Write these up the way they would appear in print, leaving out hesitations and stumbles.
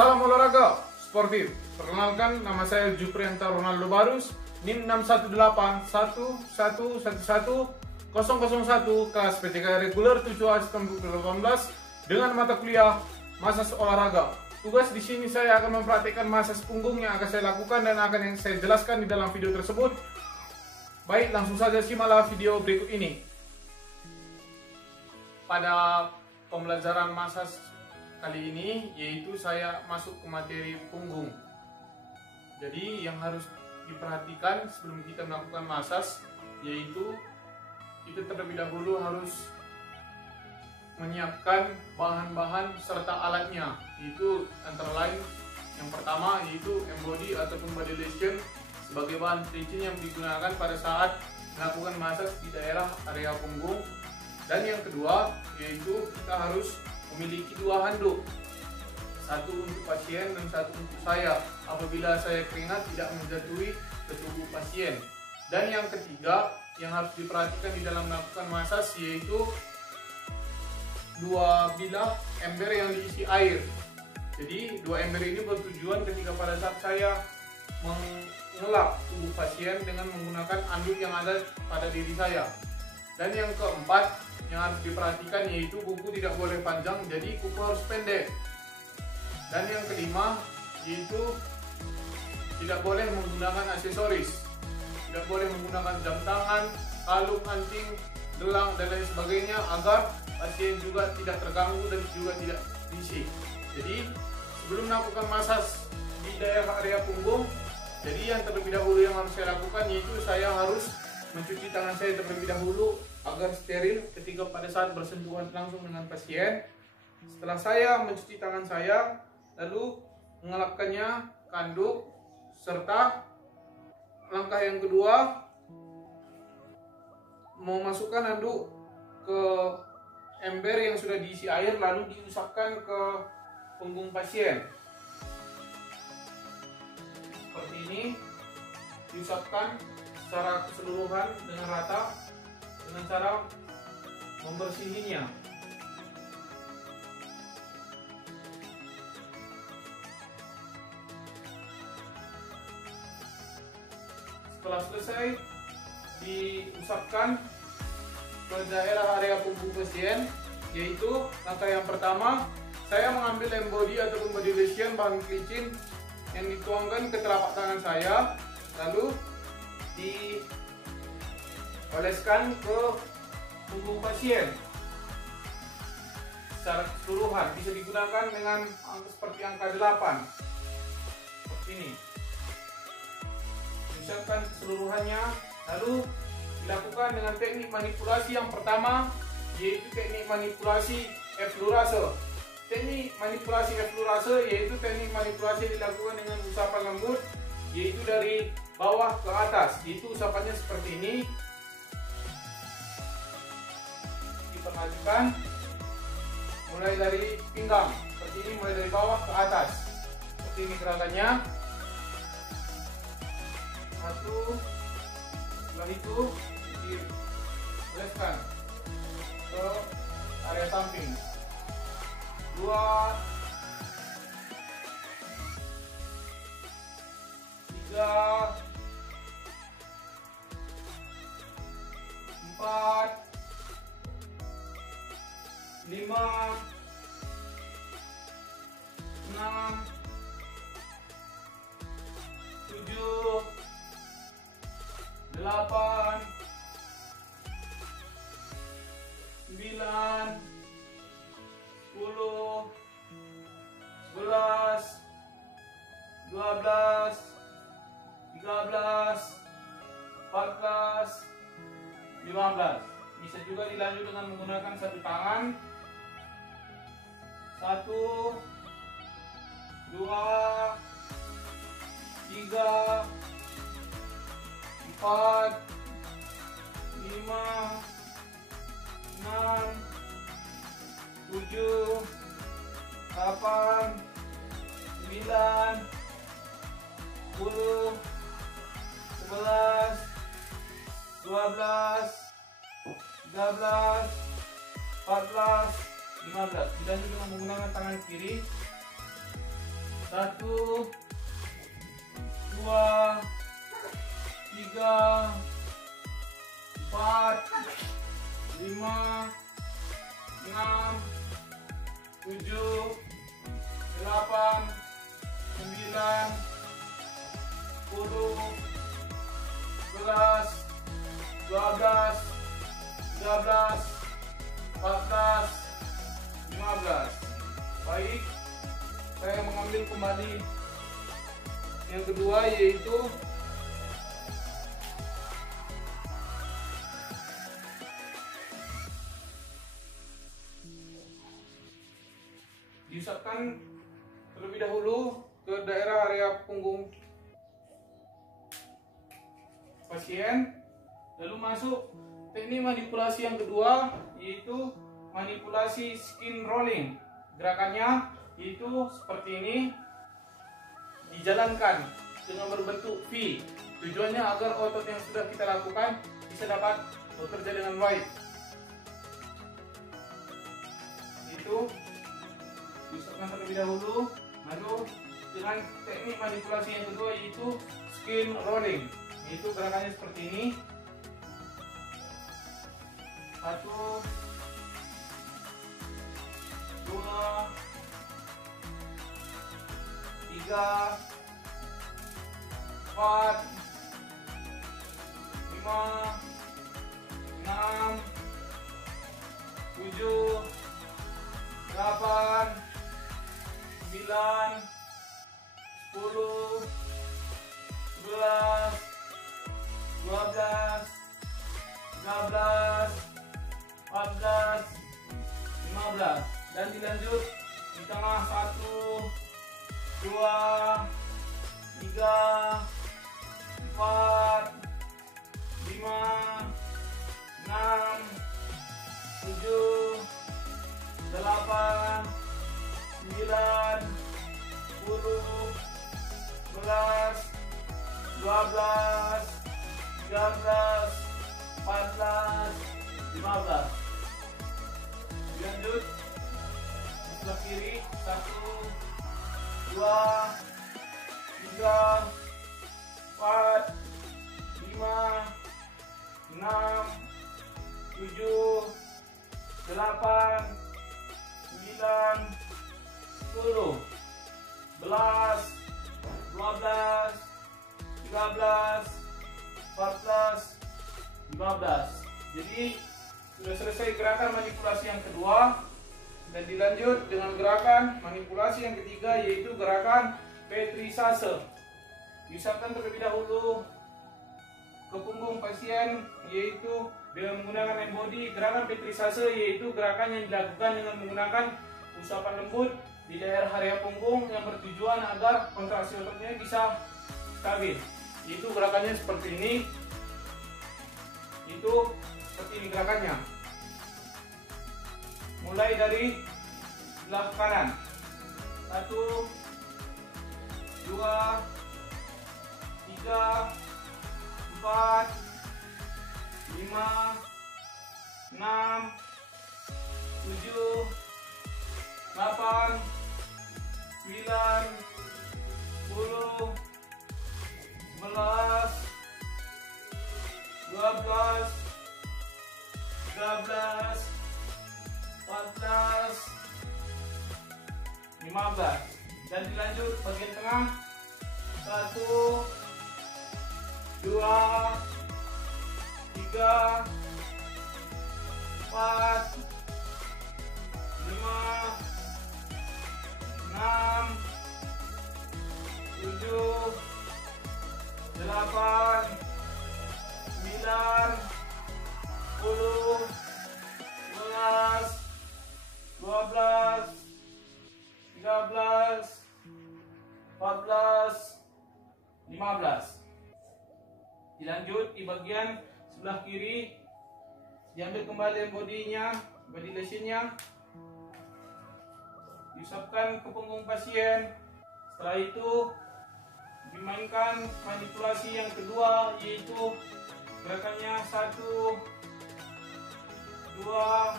Salam olahraga sportif. Perkenalkan, nama saya Juprianta Ronaldo Barus, NIM 61811110001, kelas PTK reguler 7A September 2018 dengan mata kuliah masas olahraga. Tugas di sini saya akan mempraktikkan masas punggung yang akan saya lakukan dan akan yang saya jelaskan di dalam video tersebut. Baik, langsung saja simaklah video berikut ini. Pada pembelajaran masas kali ini, yaitu saya masuk ke materi punggung. Jadi yang harus diperhatikan sebelum kita melakukan masas, yaitu kita terlebih dahulu harus menyiapkan bahan-bahan serta alatnya, yaitu antara lain yang pertama yaitu embody ataupun body lotion sebagai bahan pelicin yang digunakan pada saat melakukan masas di daerah area punggung. Dan yang kedua yaitu kita harus memiliki dua handuk, satu untuk pasien dan satu untuk saya apabila saya keringat tidak menjatuhi ke tubuh pasien. Dan yang ketiga yang harus diperhatikan di dalam melakukan masas yaitu dua bilah ember yang diisi air. Jadi dua ember ini bertujuan ketika pada saat saya mengelap tubuh pasien dengan menggunakan anduk yang ada pada diri saya. Dan yang keempat yang harus diperhatikan yaitu kuku tidak boleh panjang, jadi kuku harus pendek. Dan yang kelima yaitu tidak boleh menggunakan aksesoris, tidak boleh menggunakan jam tangan, kalung, anting, gelang dan lain sebagainya agar pasien juga tidak terganggu dan juga tidak risih. Jadi sebelum melakukan masas di daerah area punggung, jadi yang terlebih dahulu yang harus saya lakukan yaitu saya harus mencuci tangan saya terlebih dahulu agar steril ketika pada saat bersentuhan langsung dengan pasien. Setelah saya mencuci tangan saya, lalu mengelapkannya ke handuk, serta langkah yang kedua memasukkan handuk ke ember yang sudah diisi air lalu diusapkan ke punggung pasien. Seperti ini, diusapkan secara keseluruhan dengan rata dengan cara membersihinya. Setelah selesai diusapkan ke daerah area punggung pasien, yaitu langkah yang pertama saya mengambil embody ataupun body lotion bahan pelicin yang dituangkan ke telapak tangan saya, lalu dioleskan ke punggung pasien secara keseluruhan. Bisa digunakan dengan angka seperti angka 8 seperti ini. Diusapkan keseluruhannya, lalu dilakukan dengan teknik manipulasi yang pertama yaitu teknik manipulasi effleurase. Teknik manipulasi effleurase yaitu teknik manipulasi yang dilakukan dengan usapan lembut, yaitu dari bawah ke atas. Itu usapannya seperti ini. Diperhatikan mulai dari pinggang seperti ini, mulai dari bawah ke atas. Seperti ini gerakannya. Satu, setelah itu dioleskan ke area samping. Dua, tiga, empat, lima, enam, tujuh, 8, 9, 10, 11, 12, 13, 14, 15. Bisa juga dilanjut dengan menggunakan satu tangan. 1, 2, 3, 4, 5, 6, 1, 2, 3, 4, 5, 6, 7, 8, 9, 10, 11, 12, 13, 14, 15. Baik, saya mengambil kembali yang kedua, yaitu diusapkan terlebih dahulu ke daerah area punggung pasien, lalu masuk teknik manipulasi yang kedua, yaitu manipulasi skin rolling. Gerakannya itu seperti ini, dijalankan dengan berbentuk V. Tujuannya agar otot yang sudah kita lakukan bisa dapat bekerja dengan baik. Itu diusapkan terlebih dahulu, lalu dengan teknik manipulasi yang kedua, yaitu skin rolling. Itu gerakannya seperti ini. 1, 2, 3, 4, 5, 6, 7, 8, 9, 10, 11, 12, 13, 14, 15. Dan dilanjut di tengah. 1, 2, 3, 4, 5, 6, 7, 8, 9, 10, 11, 12, 13, 14, 15. Dilanjut sebelah kiri. 1, 2, 3, 4, 5, 6, 7, 8, 9, 10, 11, 12, 13, 14, 15. Jadi sudah selesai gerakan manipulasi yang kedua, dan dilanjut dengan gerakan manipulasi yang ketiga, yaitu gerakan petrisase. Diusapkan terlebih dahulu ke punggung pasien, yaitu dengan menggunakan embody. Gerakan petrisase yaitu gerakan yang dilakukan dengan menggunakan usapan lembut di daerah area punggung yang bertujuan agar kontraksi ototnya bisa stabil. Itu gerakannya seperti ini. Itu seperti ini gerakannya. Mulai dari sebelah kanan. 1, 2, 3, 4, 5, 6, 7, 8, 9, 10, 11, 12, 13, 14, 15. Dan dilanjut bagian tengah. 1, 2, 3, 4, 5, 6, 7, 8, 9, 10, 11, 12, 13, 14, 15. Dilanjut di bagian sebelah kiri, diambil kembali bodinya, body lotionnya, diusapkan ke punggung pasien. Setelah itu dimainkan manipulasi yang kedua, yaitu gerakannya 1, 2,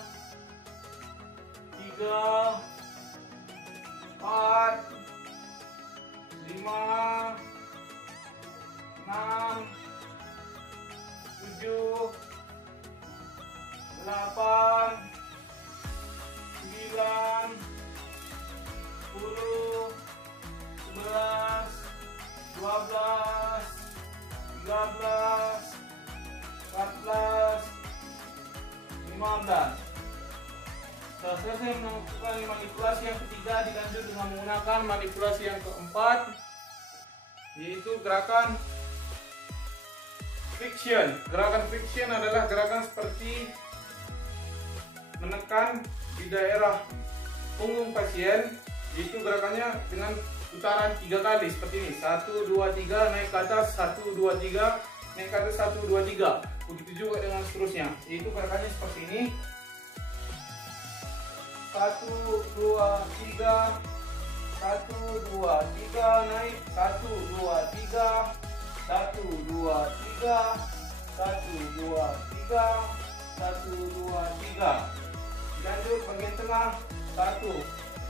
3, 4, menggunakan manipulasi yang keempat, yaitu gerakan friction. Gerakan friction adalah gerakan seperti menekan di daerah punggung pasien, yaitu gerakannya dengan putaran 3 kali seperti ini. 1, 2, 3, naik ke atas, 1, 2, 3, naik ke atas, 1, 2, 3. Begitu juga dengan seterusnya, yaitu gerakannya seperti ini. 1, 2, 3, 1, 2, 3, naik, 1, 2, 3, 1, 2, 3, 1, 2, 3, 1, 2, 3. Lanjut bagian tengah, 1,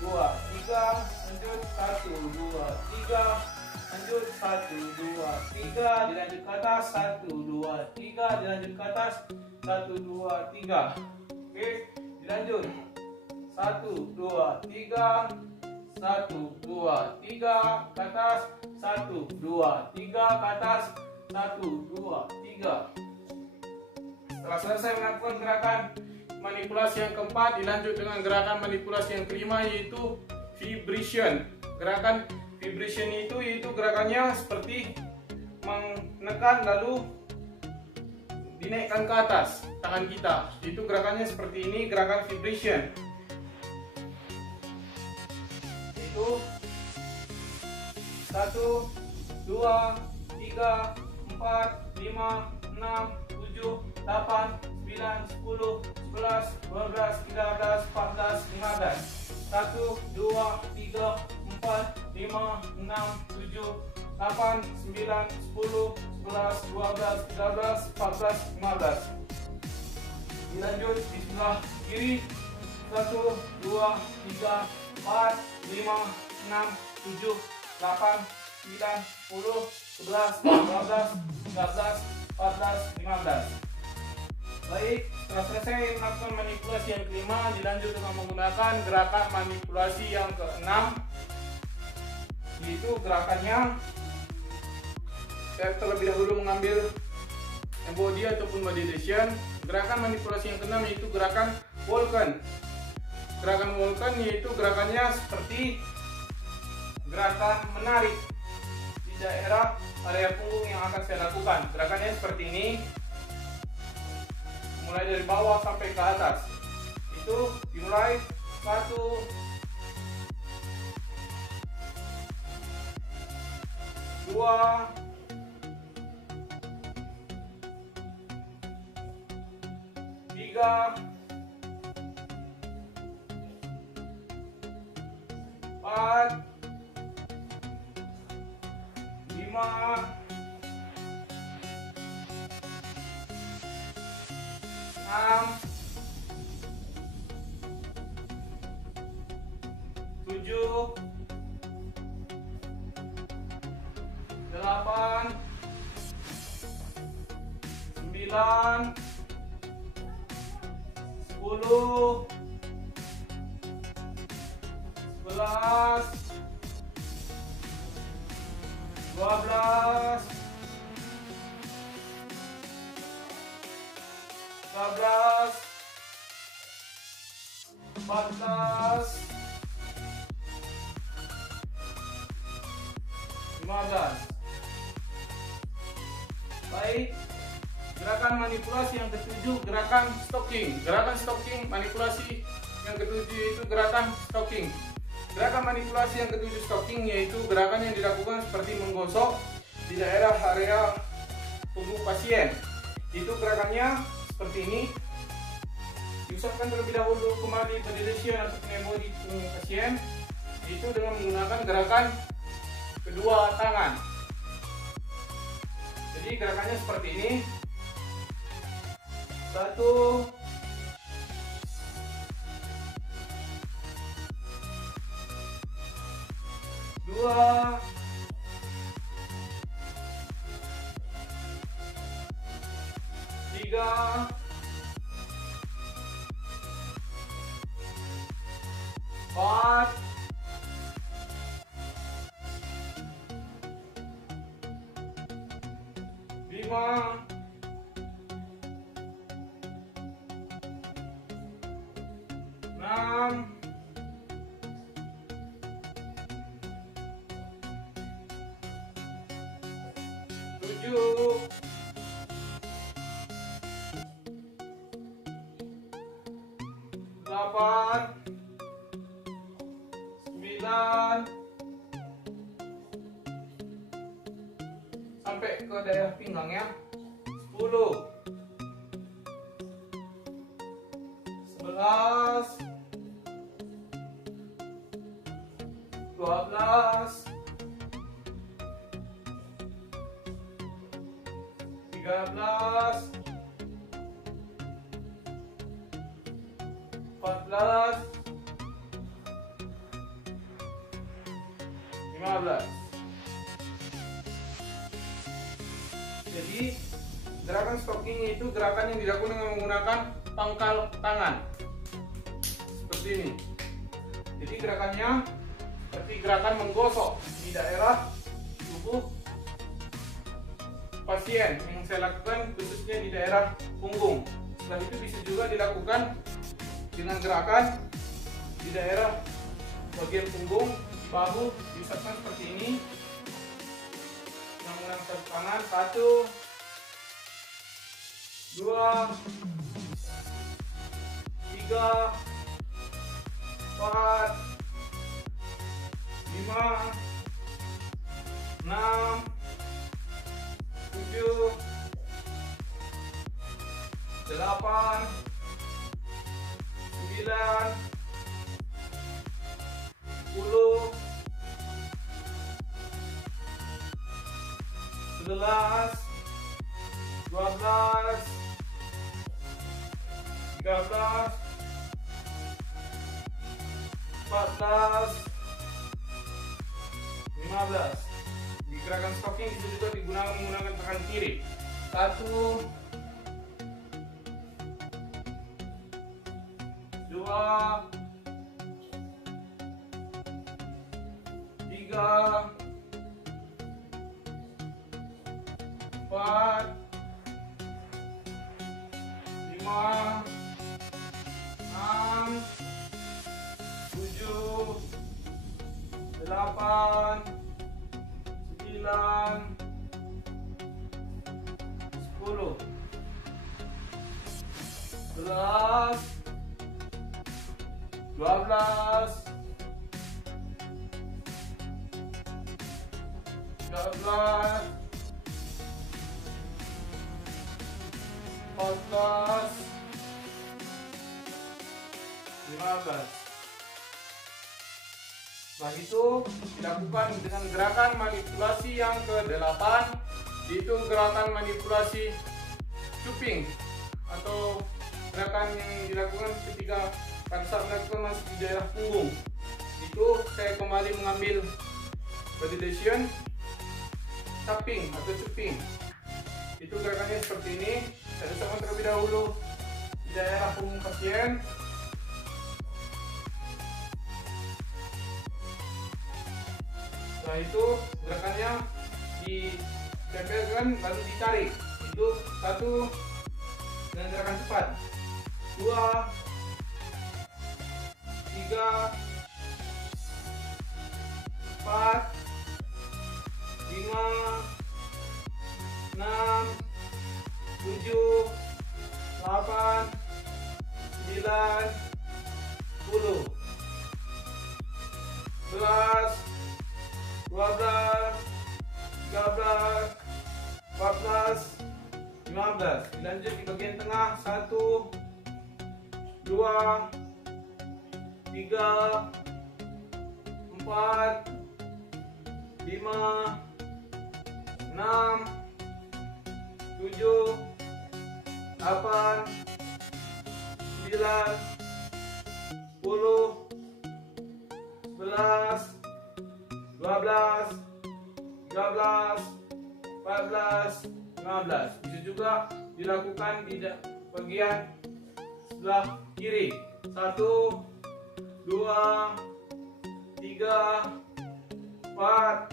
2, 3, lanjut 1, 2, 3, lanjut 1, 2, 3, dilanjut ke atas, 1, 2, 3, dilanjut ke atas, 1, 2, 3. Oke, dilanjut 1, 2, 3, 1, 2, 3, ke atas, 1, 2, 3, ke atas, 1, 2, 3. Setelah selesai melakukan gerakan manipulasi yang keempat, dilanjut dengan gerakan manipulasi yang kelima, yaitu vibration. Gerakan vibration itu yaitu gerakannya seperti menekan lalu dinaikkan ke atas tangan kita. Itu gerakannya seperti ini, gerakan vibration. Itu 1, 2, 3, 4, 5, 6, 7, 8, 9, 10, 11, 12, 13, 14, 15. 1, 2, 3, 4, 5, 6, 7, 8, 9, 10, 11, 12, 13, 14, 15. Dilanjut di sebelah kiri. 1, 2, 3, 4, 5, 6, 7, 8, 9, 10, 11, 12, 13, 14, 15. Baik, setelah selesai melakukan manipulasi yang kelima, dilanjut dengan menggunakan gerakan manipulasi yang keenam, yaitu gerakannya saya terlebih dahulu mengambil body ataupun body lesion. Gerakan manipulasi yang keenam yaitu gerakan Vulcan. Gerakan Vulcan yaitu gerakannya seperti gerakan menarik di daerah area punggung yang akan saya lakukan. Gerakannya seperti ini, mulai dari bawah sampai ke atas. Itu dimulai 1, 2, 3, 4, 5, 6, 7, 8, 9, 10, 11, 12, 13, 14, 15. Baik, gerakan manipulasi yang ketujuh, gerakan stocking. Gerakan stocking manipulasi yang ketujuh yaitu gerakan stocking. Gerakan manipulasi yang ketujuh stocking yaitu gerakan yang dilakukan seperti menggosok di daerah area punggung pasien. Itu gerakannya seperti ini. Diusahakan terlebih dahulu kembali body lesion atau pneumonia di punggung pasien. Itu dengan menggunakan gerakan kedua tangan. Jadi gerakannya seperti ini. 1, 2, 3, 4, 5, 6, 8, 9, sampai ke daerah pinggang ya. 10, 11, 12, 13, 14, 15. Jadi gerakan stocking itu gerakan yang dilakukan dengan menggunakan pangkal tangan seperti ini. Jadi gerakannya seperti gerakan menggosok di daerah tubuh pasien yang saya lakukan khususnya di daerah punggung. Setelah itu bisa juga dilakukan dengan gerakan di daerah bagian punggung, bahu, misalkan seperti ini. Yang menggunakan satu tangan, 1, 2, 3, 4, 5, 6, 7, 8, 9, 10, 11, 12, 13, 14, 15. Di gerakan stocking itu juga digunakan menggunakan tangan kiri. 1, 2, 3, 4, 5, 6, 7, 8, 9, 10, 11, 12, 13, 14, 15. Setelah itu dilakukan dengan gerakan manipulasi yang ke-8, yaitu gerakan manipulasi cuping atau gerakan yang dilakukan ketika pada saat melakukan masuk di daerah punggung. Itu saya kembali mengambil validation tapping atau cuping. Itu gerakannya seperti ini. Saya letakkan terlebih dahulu di daerah punggung pasien. Setelah itu gerakannya ditempelkan lalu ditarik. Itu 1 dengan gerakan cepat. 2, 3, 4, 5, 6, 7, 8, 9, 10, 11, 12, 13, 14, 15. Dilanjut di bagian tengah. 1, 2, 3, 4, 5, 6, 7, 8, 9, 10, 11, 12, 13, 14, 15. Bisa juga dilakukan di bagian sebelah kiri. 1, 2, 3, 4,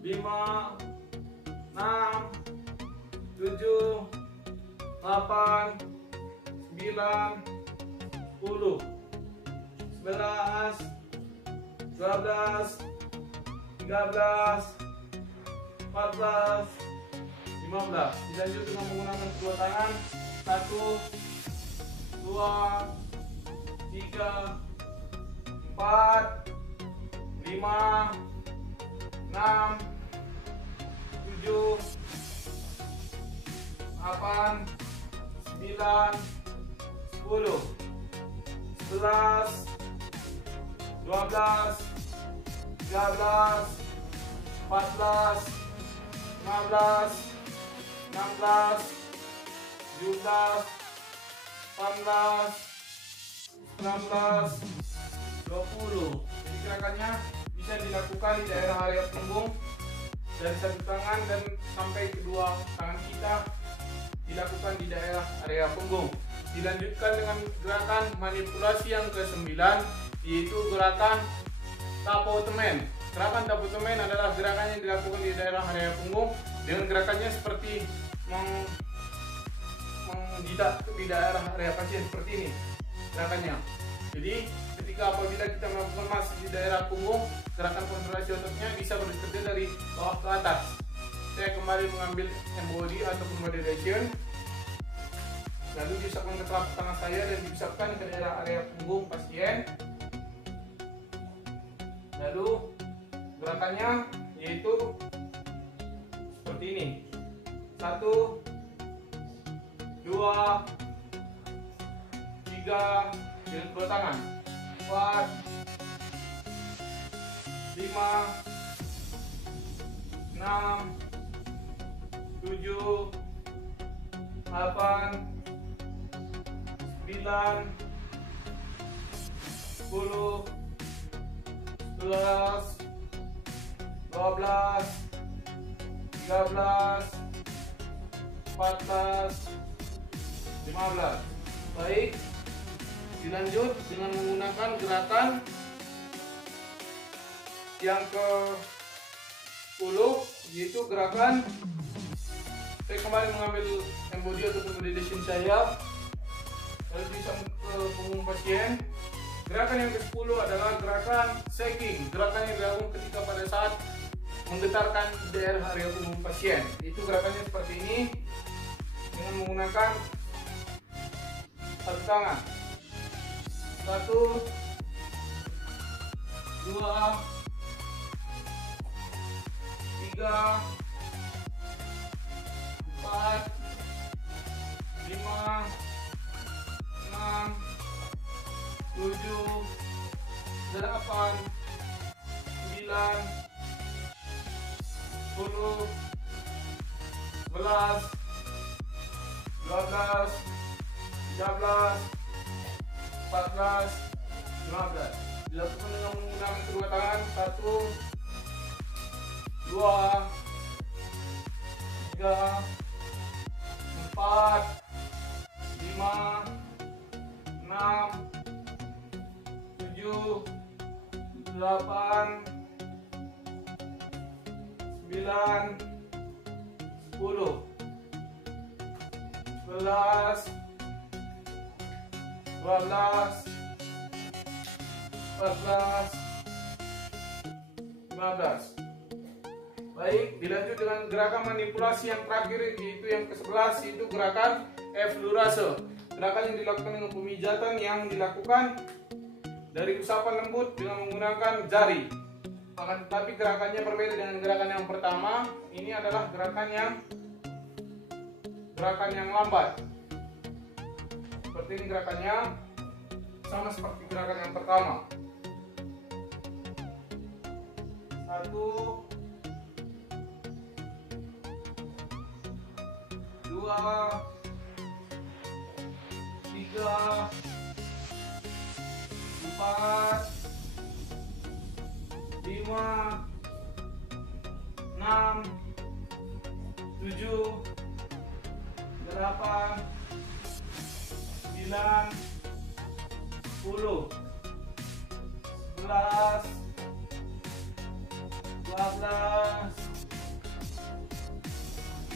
5, 6, 7, 8, 9, 10, 11, 12, 13, 14, 15. Dilanjut dengan menggunakan kedua tangan. 1, 2, 3, 4, 5, 6, 7, 8, 9, 10, 11, 12, 13, 14, 15, 16, 17, 18, 19, 20. Jadi gerakannya bisa dilakukan di daerah area punggung dari satu tangan dan sampai kedua tangan kita dilakukan di daerah area punggung. Dilanjutkan dengan gerakan manipulasi yang ke-9, yaitu gerakan tapotemen. Gerakan tapotemen adalah gerakan yang dilakukan di daerah area punggung dengan gerakannya seperti menjidak di daerah area pasien seperti ini gerakannya. Jadi ketika apabila kita melakukan masih di daerah punggung, gerakan konsentrasi ototnya bisa bekerja dari bawah ke atas. Saya kembali mengambil embody ataupun modulation, lalu diusapkan ke telapak tangan saya dan diusapkan ke daerah area punggung pasien. Lalu gerakannya yaitu seperti ini: 1, 2, 3 dengan kedua tangan, 4, 5, 6, 7, 8, 9, 10, 11, 12, 13, 14, 15. Baik, dilanjut dengan menggunakan gerakan yang ke-10, yaitu gerakan, saya kembali mengambil embody atau modulation saya, lalu bisa ke punggung pasien. Gerakan yang ke-10 adalah gerakan shaking. Gerakan yang dilakukan ketika pada saat menggetarkan daerah area punggung pasien. Itu gerakannya seperti ini dengan menggunakan satu tangan. 1, 2, 3, 4, 5, 6, 7, 8, 9, 10, 11, 12, 13, 14, 15. Dilakukan dengan menggunakan kedua tangan. 1, 2, 3, 4, 5, 6, 7, 8, 9, 10, 11, 12, 14, 15. Baik, dilanjut dengan gerakan manipulasi yang terakhir, yaitu yang ke-11, yaitu gerakan effleurase. Gerakan yang dilakukan dengan pemijatan yang dilakukan dari usapan lembut dengan menggunakan jari. Akan tetapi gerakannya berbeda dengan gerakan yang pertama. Ini adalah gerakan yang lambat. Seperti ini gerakannya, sama seperti gerakan yang pertama. 1, 2, 3, 4, 5, 6, 7, 8, 9, 10, 11, 12,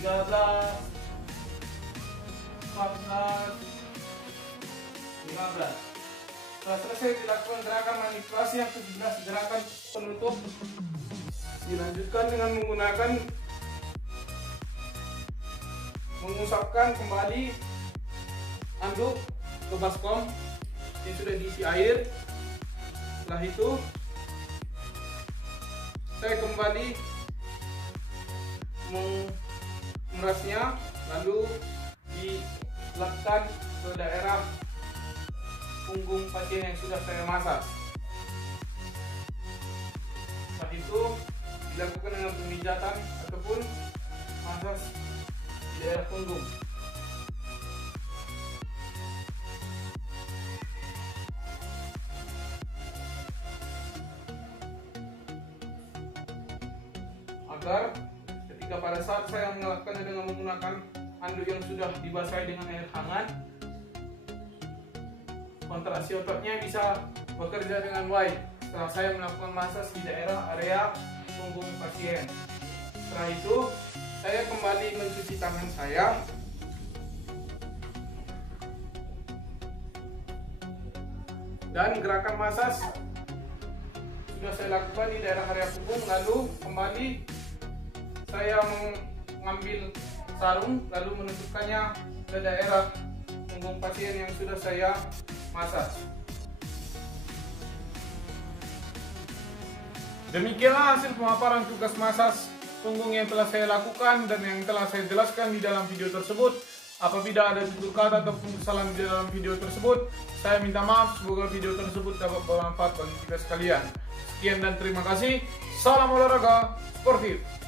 13, 14, 15. Setelah selesai dilakukan gerakan manipulasi yang ke-11, gerakan penutup, dilanjutkan dengan menggunakan mengusapkan kembali anduk ke baskom yang sudah diisi air. Setelah itu saya kembali memerasnya, lalu dilapkan ke daerah punggung pasien yang sudah saya masak. Setelah itu dilakukan dengan pemijatan ataupun masas di daerah punggung. Agar ketika pada saat saya melakukannya dengan menggunakan anduk yang sudah dibasahi dengan air hangat, kontraksi ototnya bisa bekerja dengan baik setelah saya melakukan masas di daerah area punggung pasien. Setelah itu saya kembali mencuci tangan saya dan gerakan masas sudah saya lakukan di daerah area punggung. Lalu kembali saya mengambil sarung lalu menusukkannya ke daerah punggung pasien yang sudah saya masas. Demikianlah hasil pemaparan tugas masas punggung yang telah saya lakukan dan yang telah saya jelaskan di dalam video tersebut. Apabila ada tutur kata ataupun kesalahan di dalam video tersebut, saya minta maaf. Semoga video tersebut dapat bermanfaat bagi kita sekalian. Sekian dan terima kasih. Salam olahraga sportif.